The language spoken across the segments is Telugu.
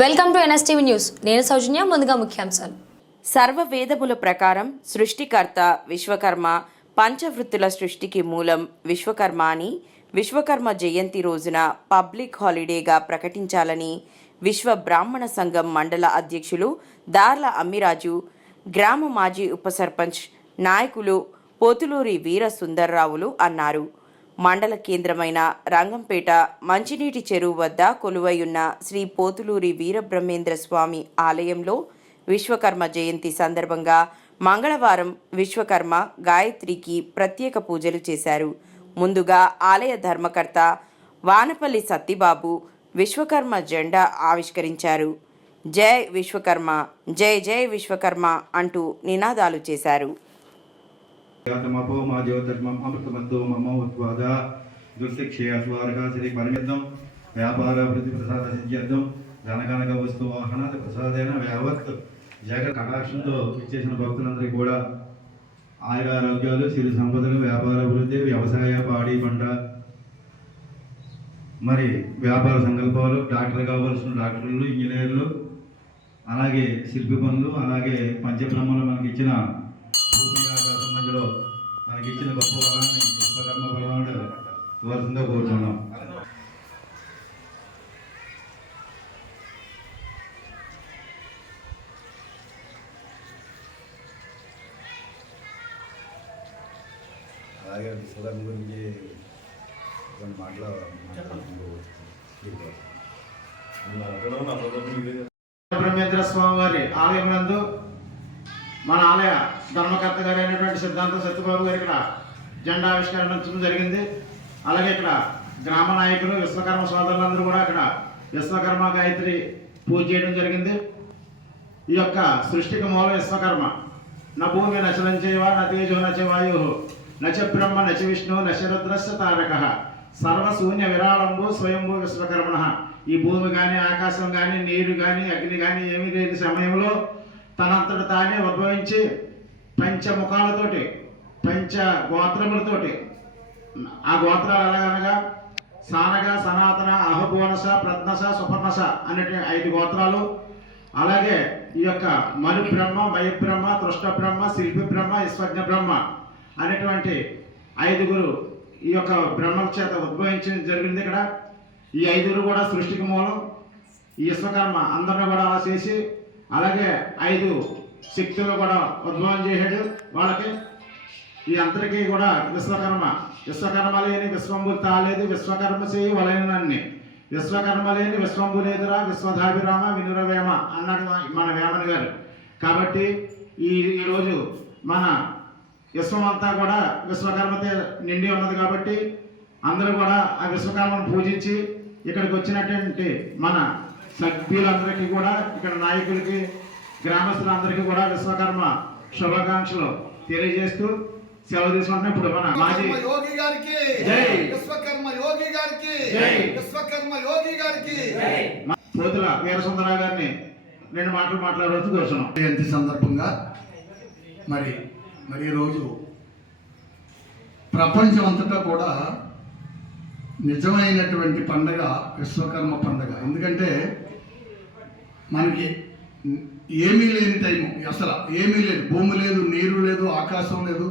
Welcome to NSTV news. నేను సౌజన్య ముందుగా ముఖ్యాంశాలు. సర్వవేదముల ప్రకారం సృష్టికర్త విశ్వకర్మ పంచవృత్తుల సృష్టికి మూలం విశ్వకర్మ అని విశ్వకర్మ జయంతి రోజున పబ్లిక్ హాలిడేగా ప్రకటించాలని విశ్వ బ్రాహ్మణ సంఘం మండల అధ్యక్షులు దార్ల అమ్మిరాజు గ్రామ మాజీ ఉప సర్పంచ్ నాయకులు పోతులూరి వీర సుందర్రావులు అన్నారు. మండల కేంద్రమైన రంగంపేట మంచినీటి చెరువు వద్ద కొలువైయున్న శ్రీ పోతులూరి వీరబ్రహ్మేంద్ర స్వామి ఆలయంలో విశ్వకర్మ జయంతి సందర్భంగా మంగళవారం విశ్వకర్మ గాయత్రికి ప్రత్యేక పూజలు చేశారు. ముందుగా ఆలయ ధర్మకర్త వానపల్లి సత్తిబాబు విశ్వకర్మ జెండా ఆవిష్కరించారు. జై విశ్వకర్మ జై జై విశ్వకర్మ అంటూ నినాదాలు చేశారు. యాతమపో మా జ్యోతిర్మం అమృతమద్దో మమ ఉత్పాద దుర్శిక్షయ స్వార్గ శ్రీ పరిమితం వ్యాపార వృద్ధి ప్రసాద సిద్ధ్యర్థం ధనకనక వస్తు వాహనాది ప్రసాదైన యావత్ జగన్ కటాక్షంతో ఇచ్చేసిన భక్తులందరికీ కూడా ఆయుర ఆరోగ్యాలు సిరి సంపదలు వ్యాపార అభివృద్ధి వ్యవసాయ పాడి పంట మరి వ్యాపార సంకల్పాలు డాక్టర్ కావాల్సిన డాక్టర్లు ఇంజనీర్లు అలాగే శిల్పి పనులు అలాగే పంచబ్రహ్మలు మనకి ఇచ్చిన మధ్యలో మనకి ఇచ్చిన గొప్ప వరాన్ని విశ్వకర్మ బలవాడు ఇవ్వాల్సిందో కోరుతున్నాం. అలాగే విశ్వకర్మ గురించి కొన్ని మాటలు బ్రహ్మేంద్ర స్వామి వారి ఆలయం నందు మన ఆలయ ధర్మకర్త గారు అయినటువంటి సిద్ధాంత సత్యబాబు గారు ఇక్కడ జెండా ఆవిష్కరణ జరిగింది. అలాగే ఇక్కడ గ్రామ నాయకులు విశ్వకర్మ సోదరులందరూ కూడా ఇక్కడ విశ్వకర్మ గాయత్రి పూజ చేయడం జరిగింది. ఈ యొక్క సృష్టికి మూల విశ్వకర్మ. న భూమి నచలంచేవా న తేజో నచ వాయు. నచ బ్రహ్మ నచ విష్ణు నశరుద్రశ తారక. సర్వశూన్య విరాళంబు స్వయంభూ విశ్వకర్మణ. ఈ భూమి కానీ ఆకాశం కానీ నీరు కానీ అగ్ని కానీ ఏమీ లేని సమయంలో తనంతట తానే ఉద్భవించి పంచముఖాలతోటి పంచ గోత్రములతోటి ఆ గోత్రాలు ఎలాగనగా సానగ సనాతన అహభువనస ప్రజ్ఞస సుపర్ణస అనే ఐదు గోత్రాలు. అలాగే ఈ యొక్క మను బ్రహ్మ మయబ్రహ్మ తృష్ట బ్రహ్మ శిల్పి బ్రహ్మ ఈశ్వజ్ఞ బ్రహ్మ అనేటువంటి ఐదుగురు ఈ యొక్క బ్రహ్మల చేత ఉద్భవించడం జరిగింది ఇక్కడ. ఈ ఐదుగురు కూడా సృష్టికి మూలం. ఈ విశ్వకర్మ అందరిని కూడా అలా చేసి అలాగే ఐదు శక్తులు కూడా ఉద్భవం చేశాడు వాళ్ళకి. ఈ అందరికీ కూడా విశ్వకర్మ. విశ్వకర్మ లేని విశ్వంబు తాలేదు విశ్వకర్మ చేయి వలయనన్ని విశ్వకర్మ లేని విశ్వంబు లేదురా విశ్వధాభిరామ వినురవేమ అన్నాడు మన వేమన్ గారు. కాబట్టి ఈ ఈరోజు మన విశ్వం అంతా కూడా విశ్వకర్మతో నిండి ఉన్నది కాబట్టి అందరూ కూడా ఆ విశ్వకర్మను పూజించి ఇక్కడికి వచ్చినటువంటి మన సభ్యులందరికీ కూడా ఇక్కడ నాయకులకి గ్రామస్తులందరికీ కూడా విశ్వకర్మ శుభాకాంక్షలు తెలియజేస్తూ సెలవు తీసుకుంటున్నాం ఇప్పుడు మన మాజీ యోగి గారికి జై. విశ్వకర్మ యోగి గారికి జై. విశ్వకర్మ యోగి గారికి పోతుల వీరసుందరరావు గారిని రెండు మాటలు మాట్లాడవచ్చు కోరుతున్నాం జయంతి సందర్భంగా మరి మరి ఈరోజు ప్రపంచం అంతటా కూడా నిజమైనటువంటి పండగ విశ్వకర్మ పండగ. ఎందుకంటే మనకి ఏమీ లేని టైము అసలు. ఏమీ లేదు. భూమి లేదు నీరు లేదు ఆకాశం లేదు.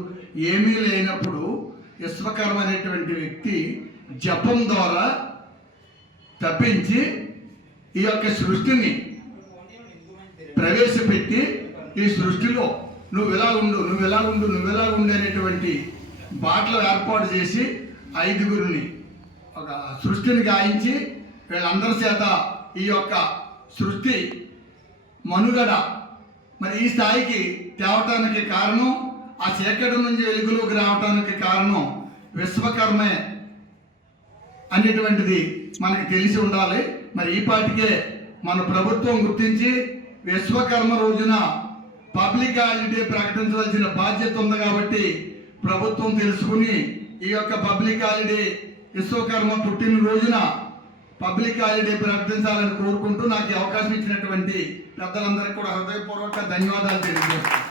ఏమీ లేనప్పుడు విశ్వకర్మ అనేటువంటి వ్యక్తి జపం ద్వారా తప్పించి ఈ యొక్క సృష్టిని ప్రవేశపెట్టి ఈ సృష్టిలో నువ్వు ఇలా ఉండు నువ్వు ఇలా ఉండు నువ్వు ఇలా ఉండు అనేటువంటి బాటలు ఏర్పాటు చేసి ఐదుగురిని ఒక సృష్టిని గాయించి వీళ్ళందరి చేత ఈ యొక్క సృష్టి మనుగడ మరి ఈ స్థాయికి తేవటానికి కారణం ఆ చీకటి నుంచి వెలుగులోకి రావటానికి కారణం విశ్వకర్మే అనేటువంటిది మనకి తెలిసి ఉండాలి. మరి ఈ పాటికే మన ప్రభుత్వం గుర్తించి విశ్వకర్మ రోజున పబ్లిక్ హాలిడే ప్రకటించవలసిన బాధ్యత ఉంది కాబట్టి ప్రభుత్వం తెలుసుకుని ఈ యొక్క పబ్లిక్ హాలిడే విశ్వకర్మ పుట్టిన రోజున పబ్లిక్ హాలిడే ప్రకటించాలని కోరుకుంటూ నాకు అవకాశం ఇచ్చినటువంటి పెద్దలందరికీ కూడా హృదయపూర్వక ధన్యవాదాలు తెలియజేస్తాను